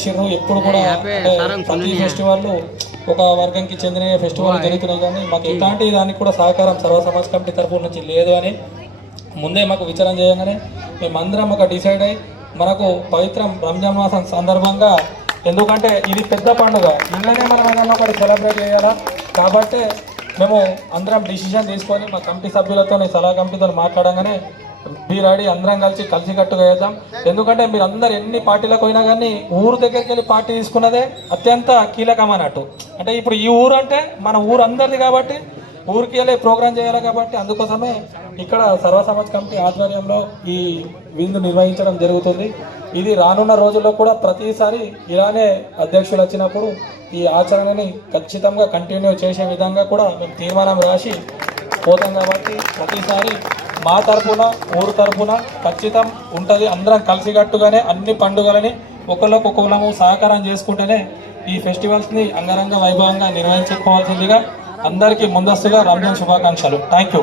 చేసిర్రు. ఎప్పుడు కూడా అంటే ప్రతి ఫెస్టివల్ ఒక వర్గంకి చెందిన ఫెస్టివల్ జరుగుతున్నాయి, కానీ మాకు ఎలాంటి దానికి కూడా సహకారం సర్వ సమాజ్ కమిటీ తరఫు నుంచి లేదు అని ముందే మాకు విచారణ చేయగానే మేమందరం ఒక డిసైడ్ అయ్యి మనకు పవిత్రం రంజాన్ మాసం సందర్భంగా, ఎందుకంటే ఇది పెద్ద పండుగ, ఇళ్ళనే మనం ఏదన్నా ఒకటి సెలబ్రేట్ చేయాలా కాబట్టి మేము అందరం డిసిషన్ తీసుకొని మా కమిటీ సభ్యులతో సలహా కమిటీతో మాట్లాడగానే మీరు రెడీ అందరం కలిసికట్టుగా వేద్దాం. ఎందుకంటే మీరు అందరు ఎన్ని పార్టీలకు పోయినా కానీ ఊరు దగ్గరికి వెళ్ళి పార్టీ తీసుకున్నదే అత్యంత కీలకం అన్నట్టు. అంటే ఇప్పుడు ఈ ఊరు అంటే మన ఊరు అందరిది కాబట్టి ఊరికి వెళ్ళి ప్రోగ్రాం చేయాలి కాబట్టి అందుకోసమే ఇక్కడ సర్వ సమాజ్ కమిటీ ఆధ్వర్యంలో ఈ విందు నిర్వహించడం జరుగుతుంది. ఇది రానున్న రోజుల్లో కూడా ప్రతిసారి ఇలానే అధ్యక్షులు వచ్చినప్పుడు ఈ ఆచరణని ఖచ్చితంగా కంటిన్యూ చేసే విధంగా కూడా మేము తీర్మానం రాసి పోతాం కాబట్టి ప్రతిసారి మా తరఫున ఊరు తరఫున ఖచ్చితం ఉంటుంది. అందరం కలిసికట్టుగానే అన్ని పండుగలని ఒకళ్ళకొకళ్ళము సహకారం చేసుకుంటేనే ఈ ఫెస్టివల్స్ని అంగరంగ వైభవంగా నిర్వహించుకోవాల్సిందిగా అందరికీ ముందస్తుగా రంజాన్ శుభాకాంక్షలు. Thank you.